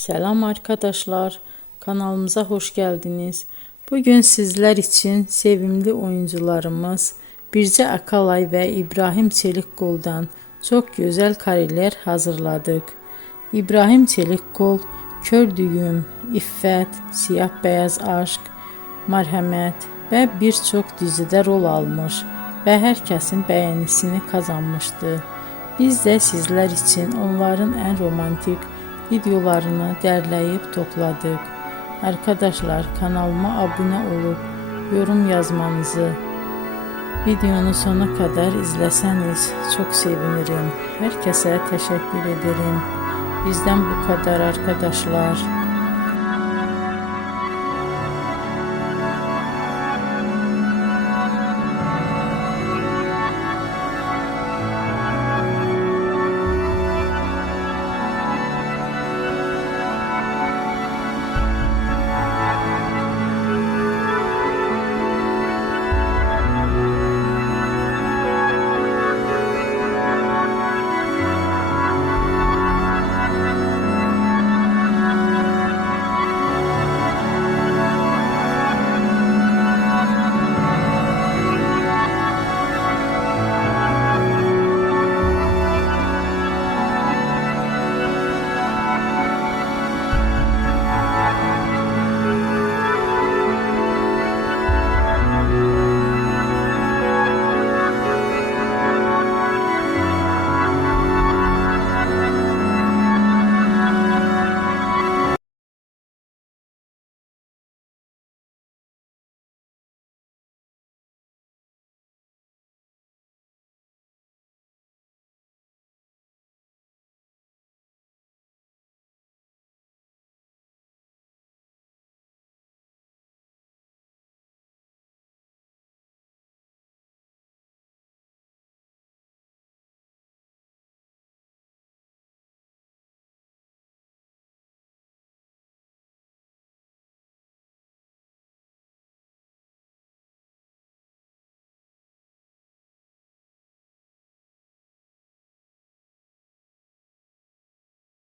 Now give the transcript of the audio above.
Selam arkadaşlar, kanalımıza hoş geldiniz. Bugün sizler için sevimli oyuncularımız Birce Akalay ve İbrahim Çelikkol'dan çok güzel kareler hazırladık. İbrahim Çelikkol, Kör Düğüm, İffet, Siyah Beyaz Aşk, Merhamet ve birçok dizide rol almış ve herkesin beğenisini kazanmıştı. Biz de sizler için onların en romantik videolarını derleyip topladık. Arkadaşlar, kanalıma abone olup yorum yazmanızı, videonu sona kadar izleseniz çok sevinirim. Herkese teşekkür ederim. Bizden bu kadar arkadaşlar.